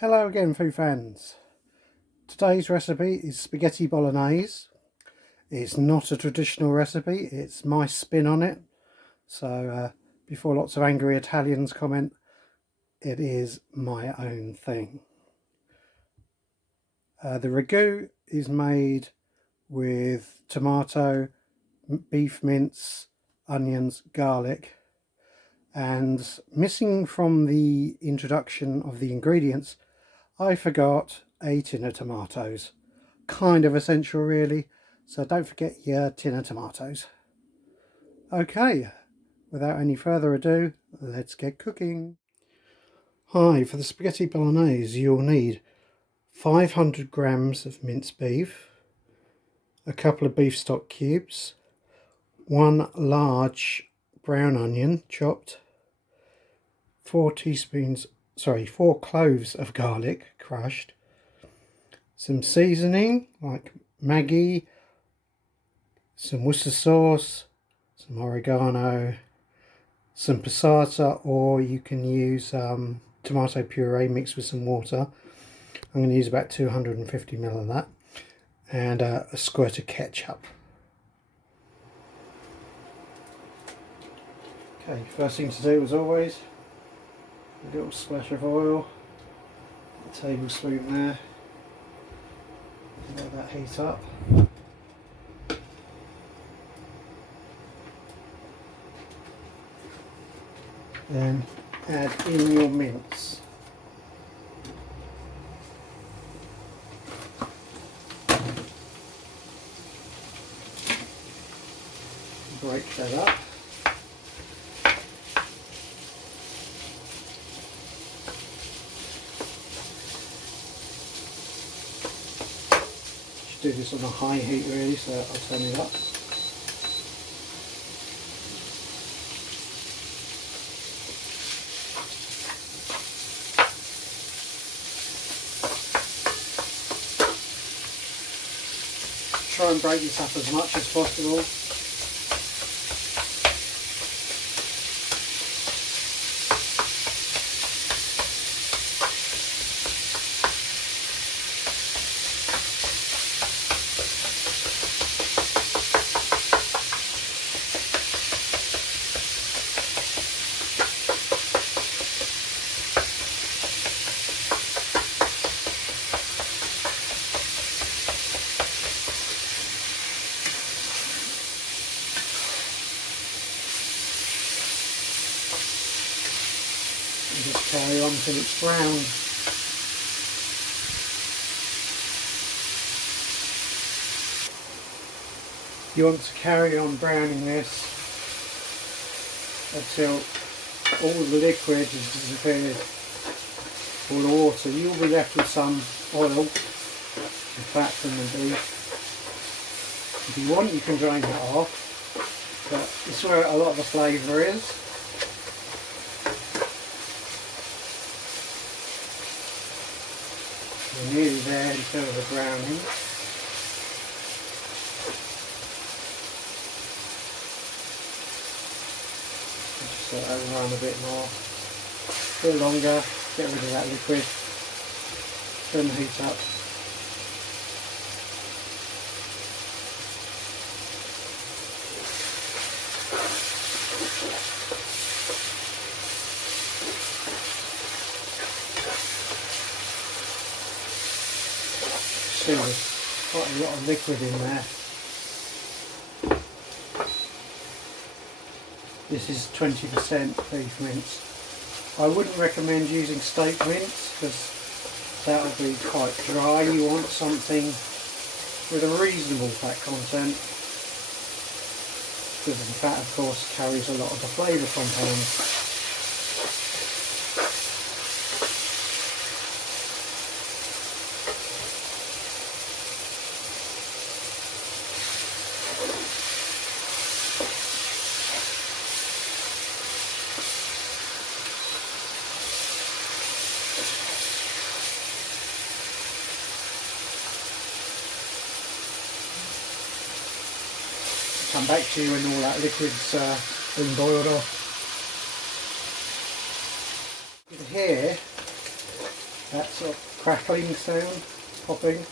Hello again, food fans. Today's recipe is spaghetti bolognese. It's not a traditional recipe, it's my spin on it. So before lots of angry Italians comment, it is my own thing. The ragu is made with tomato, beef mince, onions, garlic, and missing from the introduction of the ingredients, I forgot a tin of tomatoes. Kind of essential really, so don't forget your tin of tomatoes. Okay, without any further ado, let's get cooking. Hi, for the spaghetti bolognese you'll need 500 grams of minced beef, a couple of beef stock cubes, one large brown onion chopped, 4 cloves of garlic crushed, some seasoning like maggi, some Worcestershire sauce, some oregano, some passata, or you can use tomato puree mixed with some water. I'm going to use about 250 ml of that, and a squirt of ketchup. Okay, first thing to do as always, a little splash of oil, a tablespoon there, let that heat up. Then add in your mince. Break that up. Should do this on a high heat really, so I'll turn it up. Try and break this up as much as possible. And just carry on till it's brown. You want to carry on browning this until all the liquid has disappeared, all the water. You'll be left with some oil and fat from the beef. If you want, you can drain that off, but it's where a lot of the flavour is. We're nearly there in terms of browning. Just let that run a bit more, a bit longer, get rid of that liquid, turn the heat up. See, there's quite a lot of liquid in there. This is 20% beef mince. I wouldn't recommend using steak mince because that will be quite dry. You want something with a reasonable fat content, because the fat of course carries a lot of the flavour compounds. Come back to you when all that liquid's been boiled off. Here that sort of crackling sound, popping.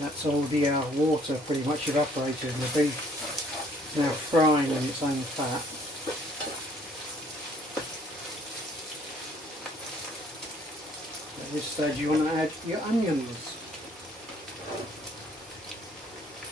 That's all the water pretty much evaporated and the beef is now frying in its own fat. At this stage you want to add your onions.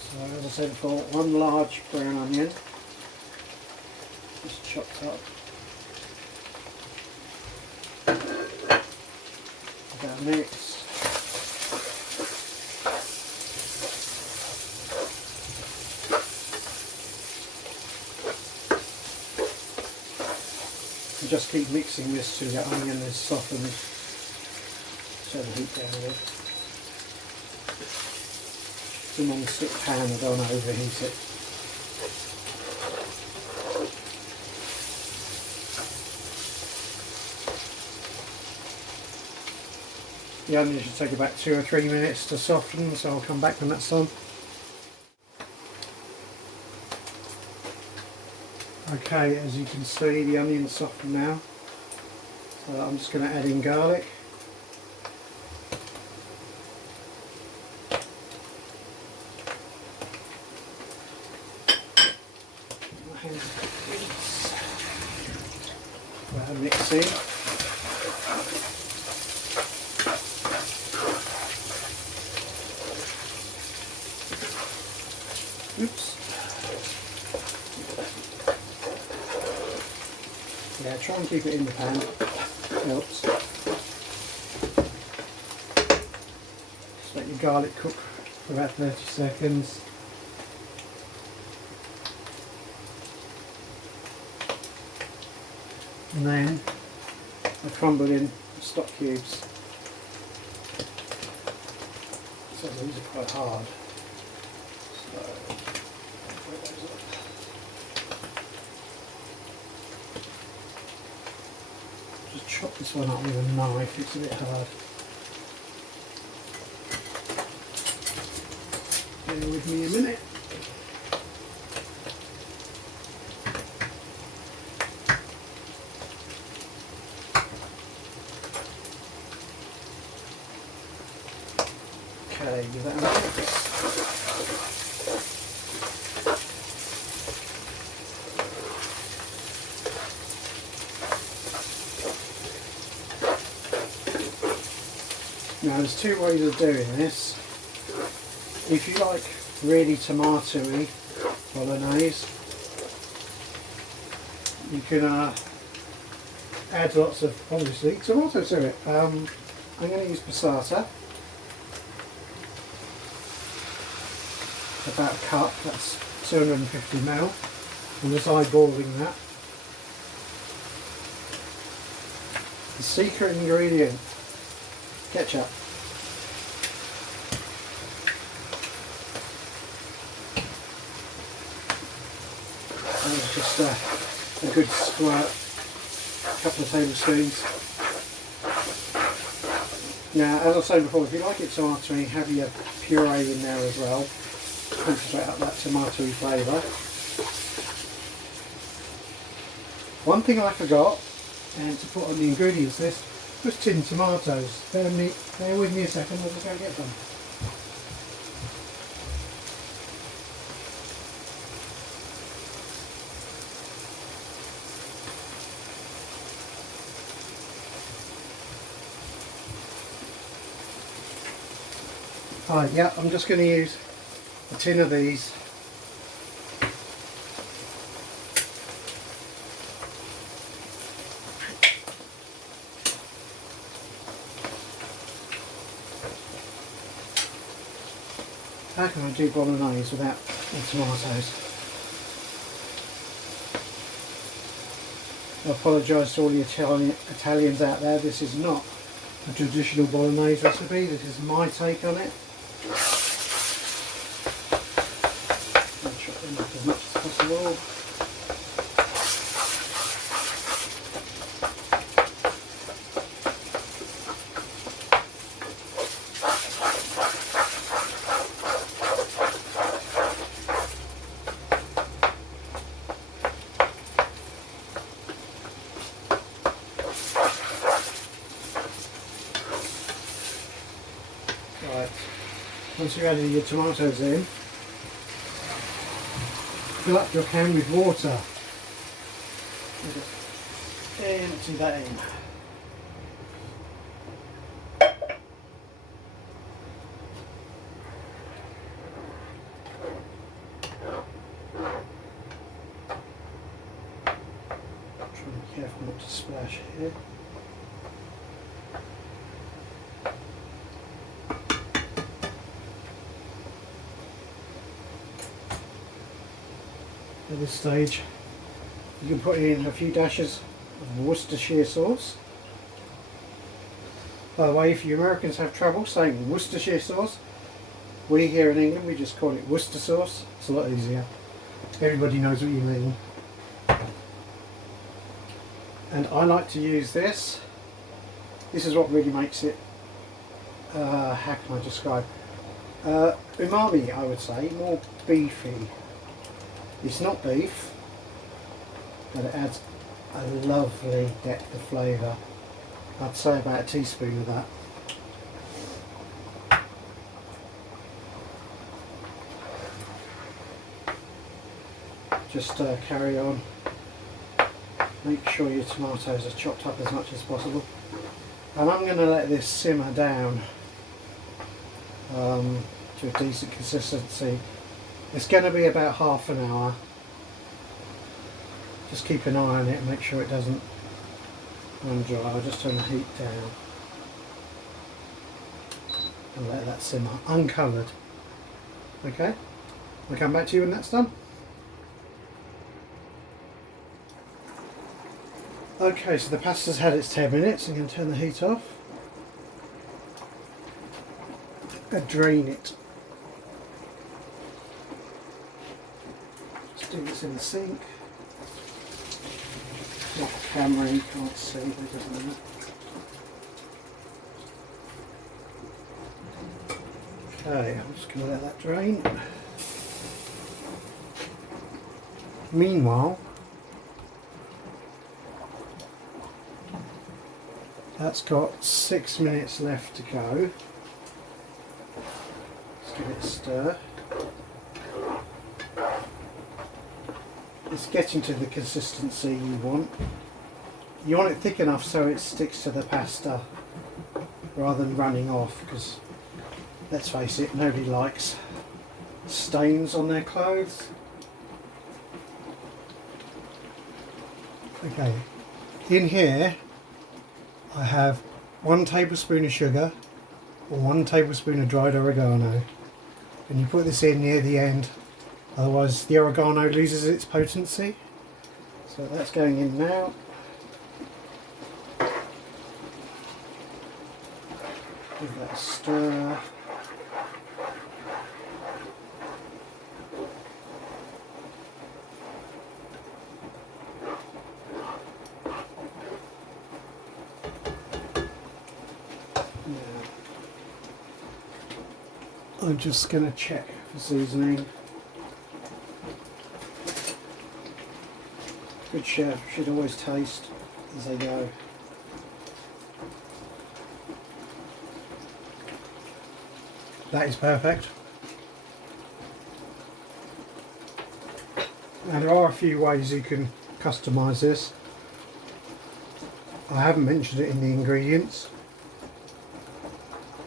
So as I said before, one large brown onion, just chopped up. Give that a mix. And just keep mixing this till the onion is softened. Turn the heat down a bit. It's a non-stick pan, I don't want to overheat it. The onion should take about 2 or 3 minutes to soften, so I'll come back when that's done. Okay, as you can see, the onion's softened now. So I'm just going to add in garlic. Mix in. Oops. Yeah, try and keep it in the pan. Helps. Just let your garlic cook for about 30 seconds. And then I crumble in the stock cubes. So these are quite hard. So put those up. Just chop this one up with a knife, it's a bit hard. Bear with me a minute. Okay, give that a mix. Now there's two ways of doing this. If you like really tomatoey bolognese, you can add lots of, obviously, tomato to it. I'm going to use passata. About a cup, that's 250 ml. I'm just eyeballing that. The secret ingredient, ketchup. And it's just a good squirt, a couple of tablespoons. Now, as I said before, if you like it tomatoey, have your puree in there as well. Concentrate out that tomatoey flavour. One thing I forgot, and to put on the ingredients list, was tinned tomatoes. Bear with me a second, I'll just go get them. Alright, yeah, I'm just going to use a tin of these. How can I do bolognese without the tomatoes? I apologise to all the Italians out there, this is not a traditional bolognese recipe, this is my take on it. I'll chop them up as much as possible. once you've added your tomatoes in, fill up your can with water. Empty that in. Try and be careful not to splash here. At this stage, you can put in a few dashes of Worcestershire sauce. By the way, if you Americans have trouble saying Worcestershire sauce, we here in England, we just call it Worcester sauce. It's a lot easier. Everybody knows what you mean. And I like to use this. This is what really makes it, how can I describe? Umami, I would say, more beefy. It's not beef, but it adds a lovely depth of flavour. I'd say about a teaspoon of that. Just carry on. Make sure your tomatoes are chopped up as much as possible. And I'm going to let this simmer down to a decent consistency. It's going to be about half an hour. Just keep an eye on it and make sure it doesn't run dry. I'll just turn the heat down and let that simmer uncovered. Okay, I'll come back to you when that's done. Okay, so the pasta's had its 10 minutes. I'm going to turn the heat off and drain it. Just do this in the sink. Off camera, you can't see, but it doesn't matter. Okay, I'm just going to let that drain. Meanwhile, that's got 6 minutes left to go. Let's give it a stir. It's getting to the consistency you want. You want it thick enough so it sticks to the pasta rather than running off, because let's face it, nobody likes stains on their clothes. Okay, in here I have 1 tablespoon of sugar or 1 tablespoon of dried oregano, and you put this in near the end, otherwise the oregano loses its potency. So that's going in now. Give that a stir. I'm just going to check for seasoning. Good chef should always taste as they go. That is perfect. Now there are a few ways you can customise this. I haven't mentioned it in the ingredients.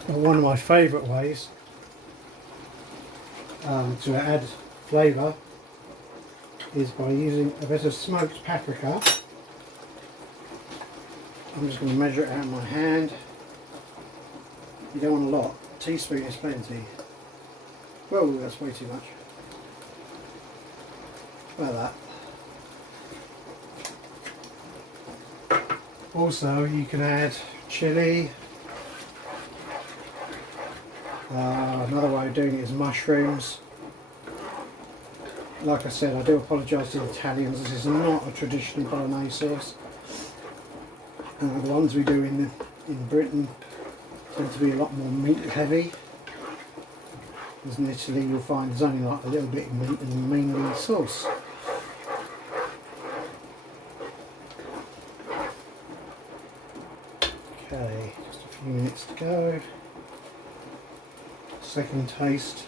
But one of my favourite ways to add flavour is by using a bit of smoked paprika. I'm just going to measure it out in my hand. You don't want a lot. A teaspoon is plenty. Whoa, that's way too much. About that. Also, you can add chilli. Another way of doing it is mushrooms. Like I said, I do apologise to the Italians, this is not a traditional Bolognese sauce. The ones we do in Britain tend to be a lot more meat heavy. Whereas in Italy you'll find there's only like a little bit of meat and mainly sauce. Okay, just a few minutes to go. second taste.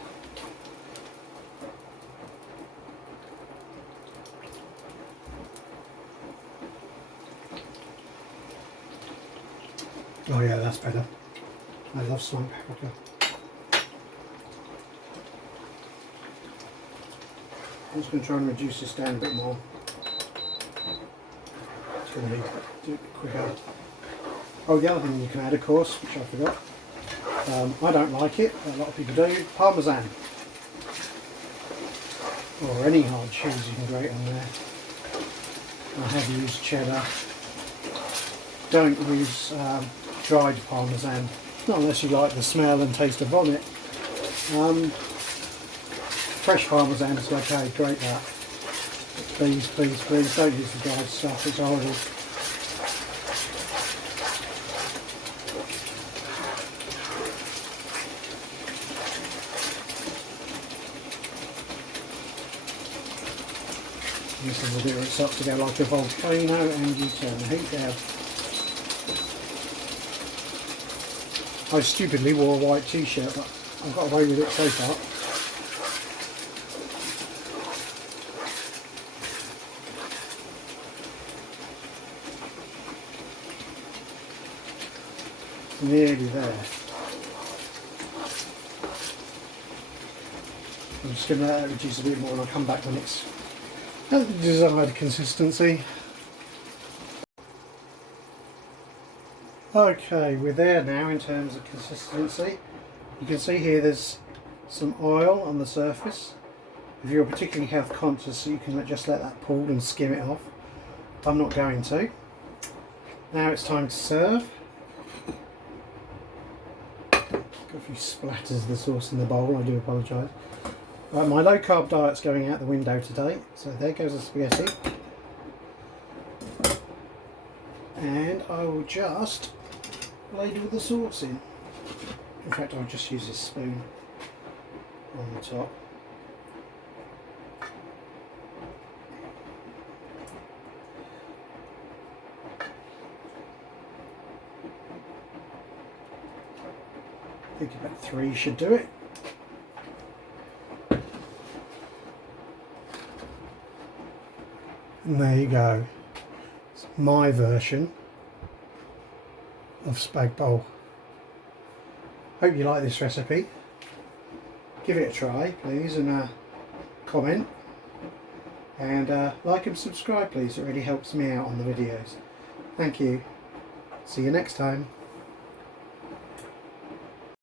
Oh yeah, that's better. I love smoked paprika. I'm just going to try and reduce this down a bit more. It's going to do it quicker. Oh, the other thing you can add, of course, which I forgot. I don't like it, but a lot of people do. Parmesan. Or any hard cheese you can grate on there. I have used cheddar. Don't use dried parmesan, not unless you like the smell and taste of vomit. Fresh parmesan is okay, grate that. Please, please, please don't use the dried stuff, it's horrible. This is the bit where it starts to go like a volcano and you turn the heat down. I stupidly wore a white t-shirt, but I've got away with it so far. Nearly there. I'm just going to let that reduce a bit more and I'll come back when it's at the desired consistency. Okay, we're there now in terms of consistency. You can see here there's some oil on the surface. If you're particularly health conscious, you can just let that pool and skim it off. I'm not going to. Now it's time to serve. Got a few splatters of the sauce in the bowl, I do apologise. Right, my low carb diet's going out the window today, so there goes the spaghetti. And I will just ladle the sauce in. In fact, I'll just use this spoon on the top. I think about 3 should do it. And there you go. It's my version of spag bowl. Hope you like this recipe. Give it a try, please, and comment. And like and subscribe, please. It really helps me out on the videos. Thank you. See you next time.